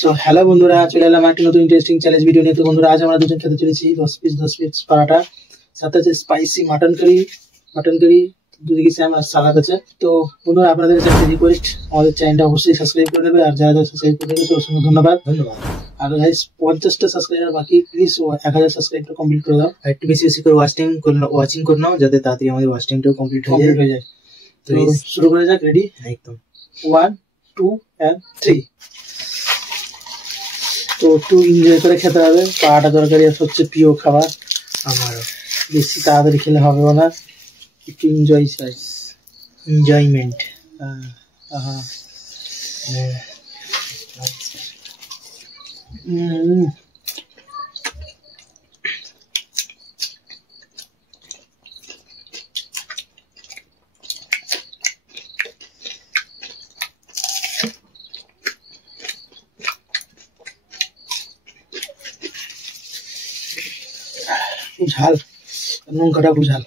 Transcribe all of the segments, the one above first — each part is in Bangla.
সো হ্যালো বন্ধুরা, চলে এলাম একটা নতুন ইন্টারেস্টিং চ্যালেঞ্জ ভিডিও নিয়ে। তো বন্ধুরা, আজ আমরা দুজন খেতে চলেছি 10 পিস পরাটা, সাথে আছে স্পাইসি মাটন কারি, দুদিকে স্যাম আর সালাদ আছে। তো বন্ধুরা, আপনাদের কাছে একটা রিকোয়েস্ট, আমাদের চ্যানেলটা অবশ্যই সাবস্ক্রাইব করে দেবে, আর যারা সাবস্ক্রাইব করে দেবে অসংখ্য ধন্যবাদ। আর গাইস, 50টা সাবস্ক্রাইবার বাকি, প্লিজ 1000 সাবস্ক্রাইবটা কমপ্লিট করে দাও। আর একটু বেশি বেশি করে ওয়াচিং করে নাও, যাতে তাড়াতাড়ি আমাদের ওয়াচিংটাও কমপ্লিট হয়ে যায়। তো শুরু করা যাক। রেডি? একদম। 1 2 and 3। তো একটু এনজয় করে খেতে হবে। পাহাড়া তরকারি হচ্ছে প্রিয় খাবার আমারও। বেশি তাড়াতাড়ি খেলে হবে না, একটু এনজয় চাই, এনজয়মেন্ট। খুব ঝাল, লঙ্কাটা খুব ঝাল।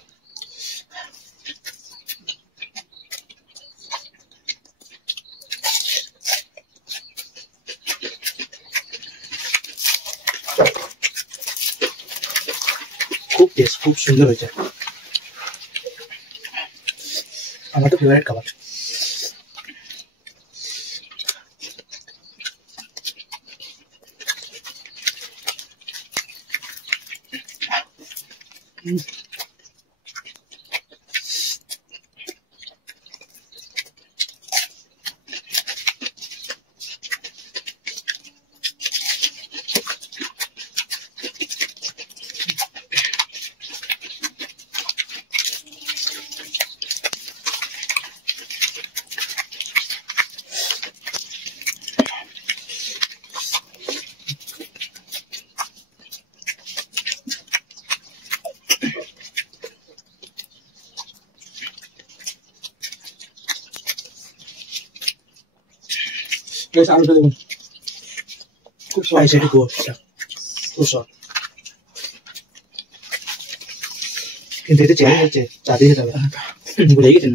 খুব টেস্ট, খুব সুন্দর হয়েছে। আমার তো ফেভারিট খাবার। আলুটা দেখুন, খুব স্পাইসি, একটু খুব শর্ট, কিন্তু এটা চ্যালেঞ্জ হচ্ছে, চা দিয়ে খেতে হবে। ভুলে গেছেন।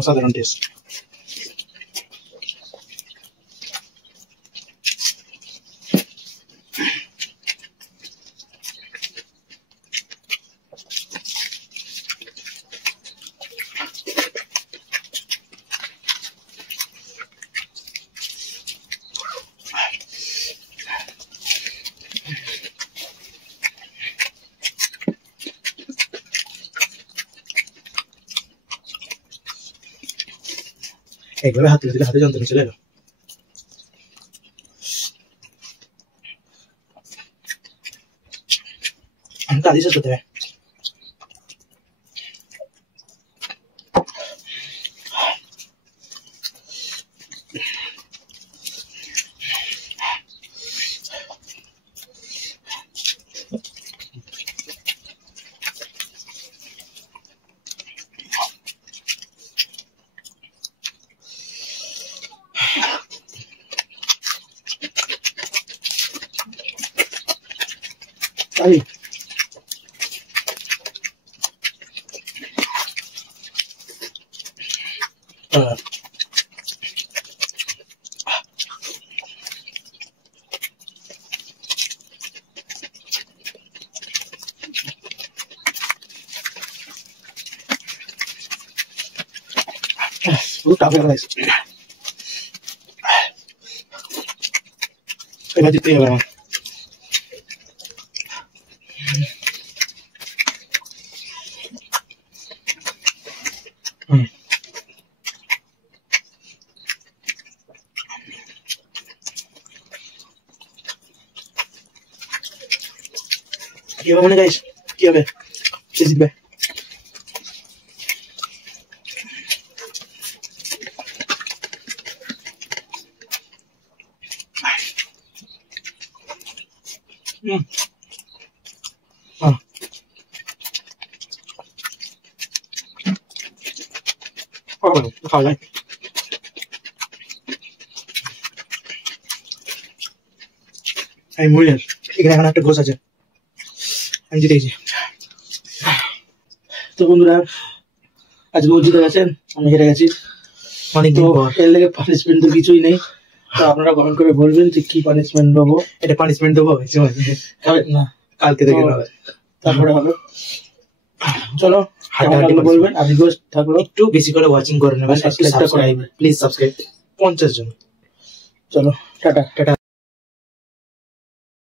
অসাধারণ টেস্ট। একভাবে হাত তুলে দিলে হাতে যন্ত্রণা চলে এলো। আমি তো আদি শেষ করতে হবে। Ahí. Puta mierda eso. Ebat itu ya bang. কি হবে মনে গাইস? কি হবে? সে জিতবে। খাওয়া যায়। আমি মরে যাচ্ছি। এখানে এখন একটা ঘোষ আছে, আমি জিতে গেছি। তো বন্ধুরা আজকে ও জিতে গেছেন, আমি হেরে গেছি। অনেকদিন তো পর। এর লেগে পানিশমেন্ট তো কিছুই নেই। তো আপনারা কমেন্ট করে বলবেন যে কি পানিশমেন্ট দেবো। এটা পানিশমেন্ট দেবো খাবেন না? কালকে থেকে হবে। তারপরে হবে। চলো হাঁটাহাঁটি কেমন লাগলো বলবেন। আর রিকোয়েস্ট থাকলো একটু বেশি করে ওয়াচিং করে নেবেন, সাবস্ক্রাইবটা করে সাবস্ক্রাইব নেবেন। প্লিজ, সাবস্ক্রাইব 50 জন। চলো টাটা। টাটা।